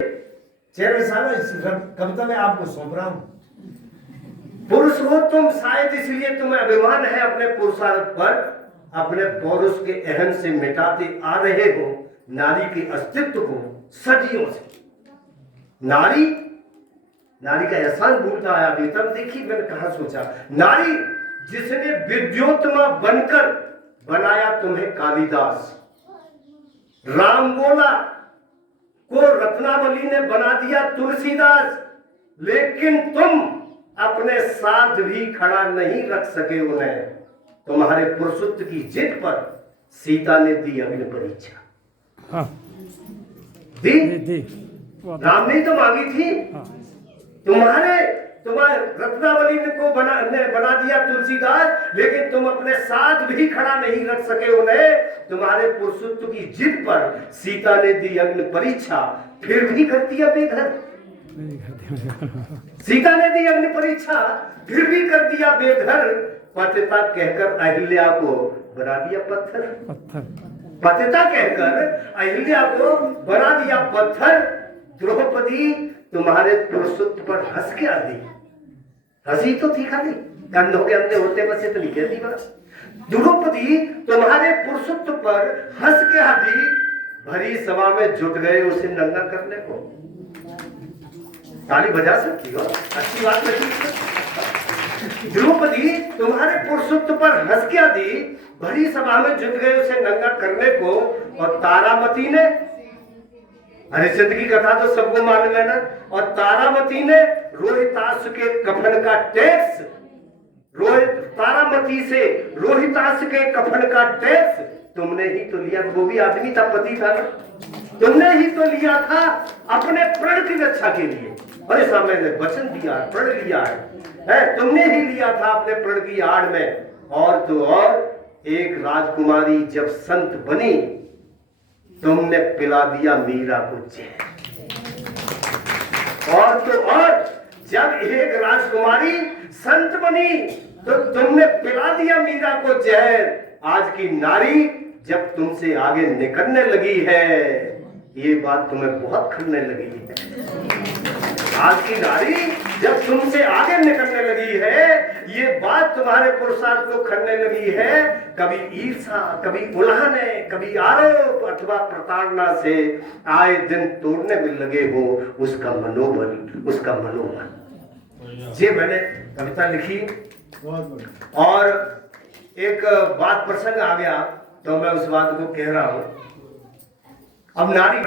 चेहरे साहब इस कविता में आपको सौंप रहा हूं। पुरुष हो तुम, शायद इसलिए तुम्हें अभिमान है अपने पुरुषार्थ पर, अपने पौरुष के अहम से मिटाते आ रहे हो नारी के अस्तित्व को सदियों से। नारी का एहसान भूलता आया अभी तब। देखिए मैंने कहा सोचा, नारी जिसने विद्योत्तमा बनकर बनाया तुम्हें कालिदास, रामगोला को रत्नावली ने बना दिया तुलसीदास, लेकिन तुम अपने साथ भी खड़ा नहीं रख सके उन्हें। तुम्हारे पुरुषत्व की जिद पर सीता ने दी अग्नि परीक्षा। हाँ। दी राम ने तो मांगी थी। हाँ। तुम्हारे रत्नावली को बना दिया तुलसीदास, लेकिन तुम अपने साथ भी खड़ा नहीं रख सके उन्हें। तुम्हारे पुरुषत्व की जिद पर सीता ने दी अग्नि परीक्षा, फिर भी कर दिया बेघर। सीता ने दी अग्नि परीक्षा, फिर भी कर दिया बेघर। पतिता कहकर अहिल्या को बना दिया पत्थर। पतिता कहकर अहिल्या को बना दिया पत्थर। द्रौपदी तुम्हारे पुरुषत्व पर हंस के आती, हंसी तो थी खाली, कंधों के अंदर होते बस इतनी कहती बात। द्रौपदी तुम्हारे पुरुषत्व पर हंस के आती, भरी सभा में जुट गए उसे नंगा करने को। ताली बजा सकती हो, अच्छी बात लगी। द्रौपदी तुम्हारे पुरुषत्व पर हंस के आती, भरी सभा में जुट गए उसे नंगा करने को। और तारामती ने, हरिश्चंद्र की कथा तो सबको मालूम है ना। और तारामती ने रोहितास के कफन का टैक्स, तारामती से रोहितास के कफन का टैक्स तुमने ही तो लिया। वो भी आदमी था, पति था ना। तुमने ही तो लिया था अपने प्रण की रक्षा के लिए। और ऐसा मैंने वचन दिया, प्रण लिया है, तुमने ही लिया था अपने प्रण की आड़ में। और तो और एक राजकुमारी जब संत बनी, तुमने पिला दिया मीरा को जहर। और तो और जब एक राजकुमारी संत बनी तो तुमने पिला दिया मीरा को जहर। आज की नारी जब तुमसे आगे निकलने लगी है, ये बात तुम्हें बहुत खलने लगी है। आज की नारी जब तुमसे आगे निकलने लगी है, ये बात तुम्हारे पुरुषार्थ को खलने लगी है। कभी ईर्षा, कभी उल्हाने, कभी आरोप अथवा प्रताड़ना से आए दिन तोड़ने में लगे हो उसका मनोबल, उसका मनोबल। ये मैंने कविता लिखी और एक बात प्रसंग आ गया तो मैं उस बात को कह रहा हूं। अब नारी